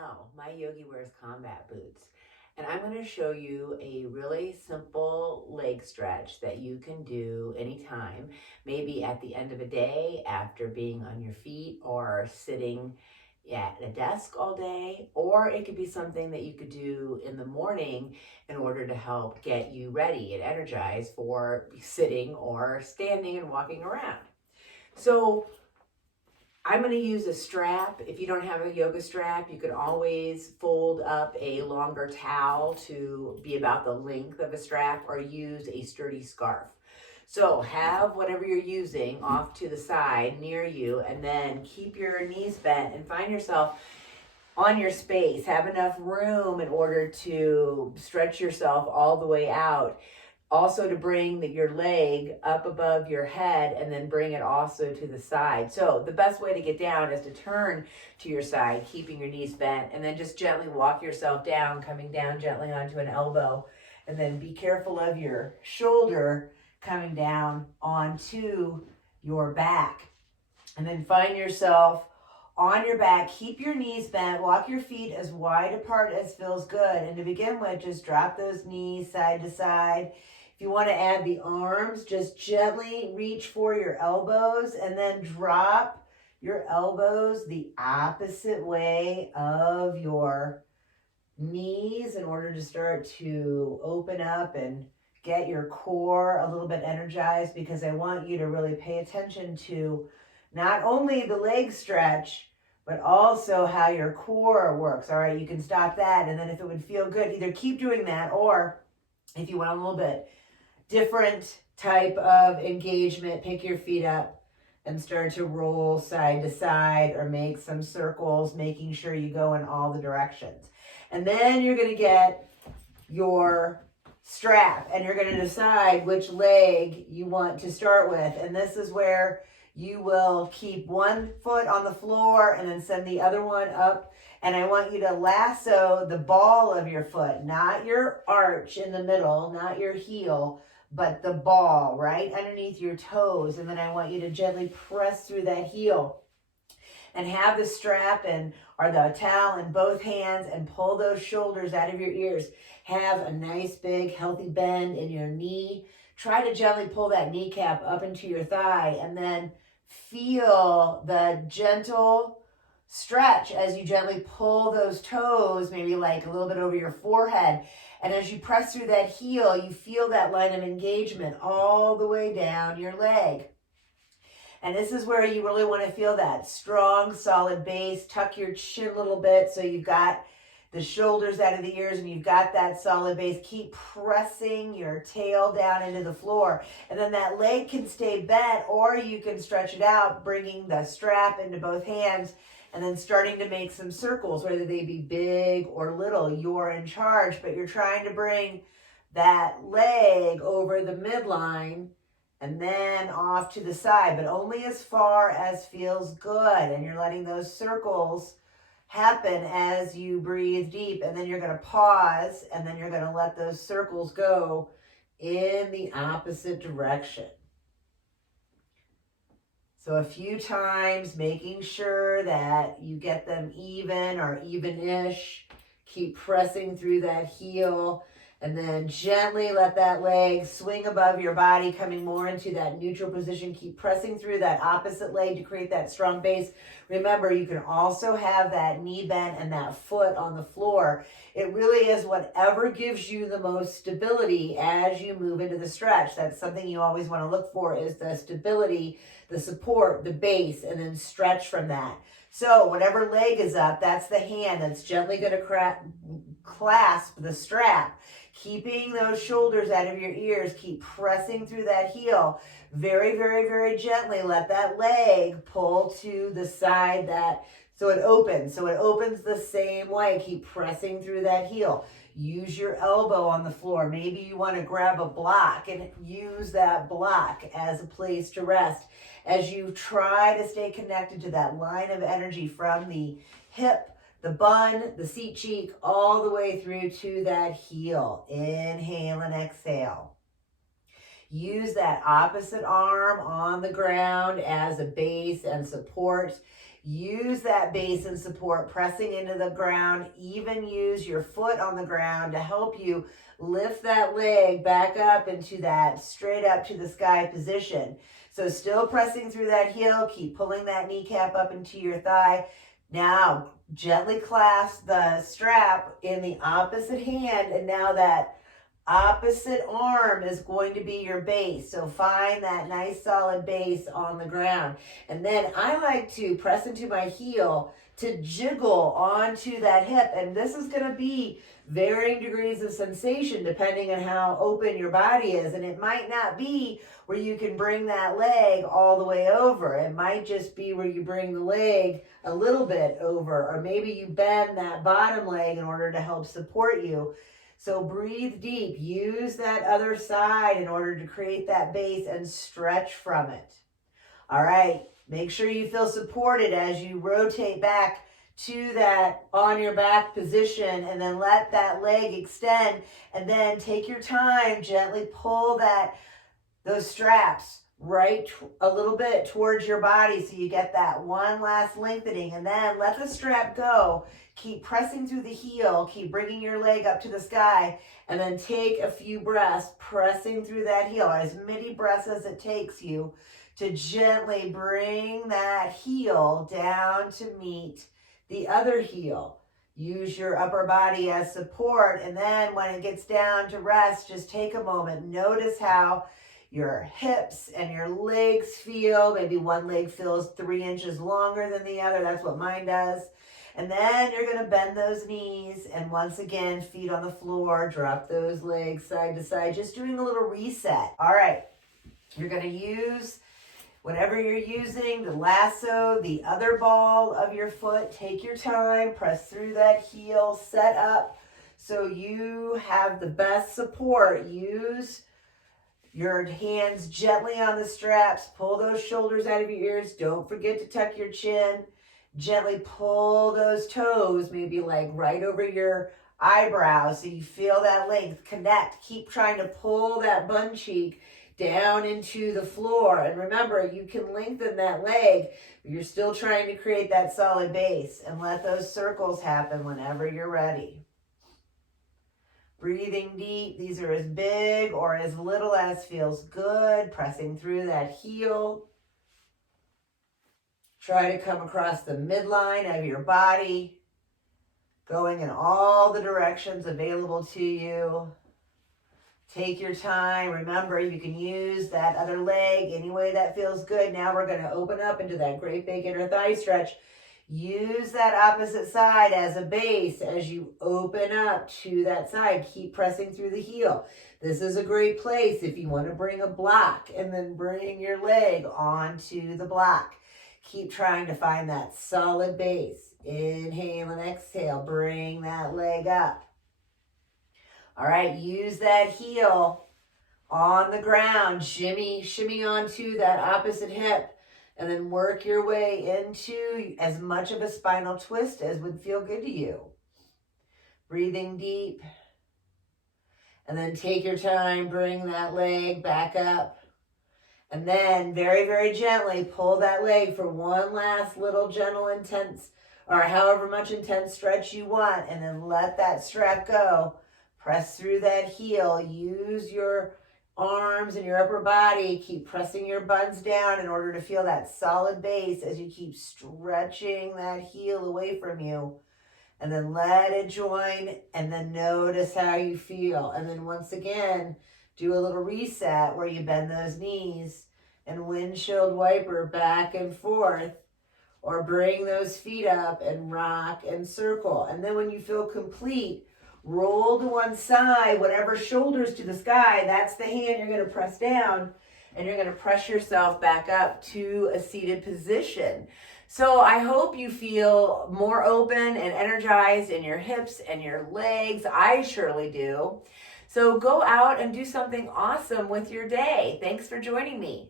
Chanel. My yogi wears combat boots. And I'm going to show you a really simple leg stretch that you can do anytime, maybe at the end of a day after being on your feet or sitting at a desk all day, or it could be something that you could do in the morning in order to help get you ready and energized for sitting or standing and walking around. So I'm going to use a strap. If you don't have a yoga strap, you can always fold up a longer towel to be about the length of a strap, or use a sturdy scarf. So have whatever you're using off to the side near you, and then keep your knees bent and find yourself on your space. Have enough room in order to stretch yourself all the way out. Also to bring your leg up above your head, and then bring it also to the side. So the best way to get down is to turn to your side, keeping your knees bent, and then just gently walk yourself down, coming down gently onto an elbow. And then be careful of your shoulder coming down onto your back. And then find yourself on your back. Keep your knees bent. Walk your feet as wide apart as feels good. And to begin with, just drop those knees side to side. If you want to add the arms, just gently reach for your elbows and then drop your elbows the opposite way of your knees in order to start to open up and get your core a little bit energized, because I want you to really pay attention to not only the leg stretch, but also how your core works. All right, you can stop that, and then if it would feel good, either keep doing that, or if you want a little bit different type of engagement, pick your feet up and start to roll side to side or make some circles, making sure you go in all the directions. And then you're going to get your strap, and you're going to decide which leg you want to start with. And this is where you will keep one foot on the floor and then send the other one up. And I want you to lasso the ball of your foot, not your arch in the middle, not your heel, but the ball right underneath your toes. And then I want you to gently press through that heel and have the strap or the towel in both hands, and pull those shoulders out of your ears. Have a nice big healthy bend in your knee. Try to gently pull that kneecap up into your thigh, and then feel the gentle stretch as you gently pull those toes, maybe like a little bit over your forehead. And as you press through that heel, you feel that line of engagement all the way down your leg. And this is where you really want to feel that strong, solid base. Tuck your chin a little bit so you've got the shoulders out of the ears and you've got that solid base. Keep pressing your tail down into the floor. And then that leg can stay bent, or you can stretch it out, bringing the strap into both hands and then starting to make some circles, whether they be big or little. You're in charge, but you're trying to bring that leg over the midline and then off to the side, but only as far as feels good. And you're letting those circles happen as you breathe deep. And then you're going to pause, and then you're going to let those circles go in the opposite direction. So a few times, making sure that you get them even or even-ish. Keep pressing through that heel, and then gently let that leg swing above your body, coming more into that neutral position. Keep pressing through that opposite leg to create that strong base. Remember, you can also have that knee bent and that foot on the floor. It really is whatever gives you the most stability as you move into the stretch. That's something you always want to look for, is the stability, the support, the base, and then stretch from that. So whatever leg is up, that's the hand that's gently going to clasp the strap. Keeping those shoulders out of your ears. Keep pressing through that heel. Very, very, very gently let that leg pull to the side so it opens. So it opens the same way. Keep pressing through that heel. Use your elbow on the floor. Maybe you want to grab a block and use that block as a place to rest as you try to stay connected to that line of energy from the hip, the bun, the seat cheek, all the way through to that heel. Inhale and exhale. Use that opposite arm on the ground as a base and support. Use that base and support, pressing into the ground. Even use your foot on the ground to help you lift that leg back up into that straight up to the sky position. So still pressing through that heel, keep pulling that kneecap up into your thigh. Now, gently clasp the strap in the opposite hand, and now that opposite arm is going to be your base. So find that nice solid base on the ground. And then I like to press into my heel to jiggle onto that hip. And this is going to be varying degrees of sensation depending on how open your body is. And it might not be where you can bring that leg all the way over. It might just be where you bring the leg a little bit over, or maybe you bend that bottom leg in order to help support you. So breathe deep, use that other side in order to create that base and stretch from it. All right, make sure you feel supported as you rotate back to that on your back position, and then let that leg extend, and then take your time, gently pull those straps right a little bit towards your body so you get that one last lengthening, and then let the strap go. Keep pressing through the heel, keep bringing your leg up to the sky, and then take a few breaths, pressing through that heel, as many breaths as it takes you to gently bring that heel down to meet the other heel. Use your upper body as support, and then when it gets down to rest, just take a moment. Notice how your hips and your legs feel. Maybe one leg feels 3 inches longer than the other. That's what mine does. And then you're going to bend those knees, and once again, feet on the floor, drop those legs side to side, just doing a little reset. All right, you're going to use whatever you're using, the lasso, the other ball of your foot. Take your time, press through that heel, set up so you have the best support. Use your hands gently on the straps, pull those shoulders out of your ears. Don't forget to tuck your chin. Gently pull those toes, maybe like right over your eyebrows so you feel that length. Connect. Keep trying to pull that bun cheek down into the floor. And remember, you can lengthen that leg, but you're still trying to create that solid base. And let those circles happen whenever you're ready. Breathing deep. These are as big or as little as feels good. Pressing through that heel. Try to come across the midline of your body, going in all the directions available to you. Take your time. Remember, you can use that other leg any way that feels good. Now we're going to open up into that great big inner thigh stretch. Use that opposite side as a base as you open up to that side. Keep pressing through the heel. This is a great place if you want to bring a block and then bring your leg onto the block. Keep trying to find that solid base. Inhale and exhale. Bring that leg up. All right, use that heel on the ground. Shimmy onto that opposite hip. And then work your way into as much of a spinal twist as would feel good to you. Breathing deep. And then take your time. Bring that leg back up. And then very, very gently pull that leg for one last little gentle, intense, or however much intense stretch you want. And then let that strap go. Press through that heel. Use your arms and your upper body. Keep pressing your buns down in order to feel that solid base as you keep stretching that heel away from you. And then let it join, and then notice how you feel. And then once again, do a little reset where you bend those knees and windshield wiper back and forth, or bring those feet up and rock and circle. And then when you feel complete, roll to one side, whatever shoulders to the sky, that's the hand you're going to press down, and you're going to press yourself back up to a seated position. So I hope you feel more open and energized in your hips and your legs. I surely do. So go out and do something awesome with your day. Thanks for joining me.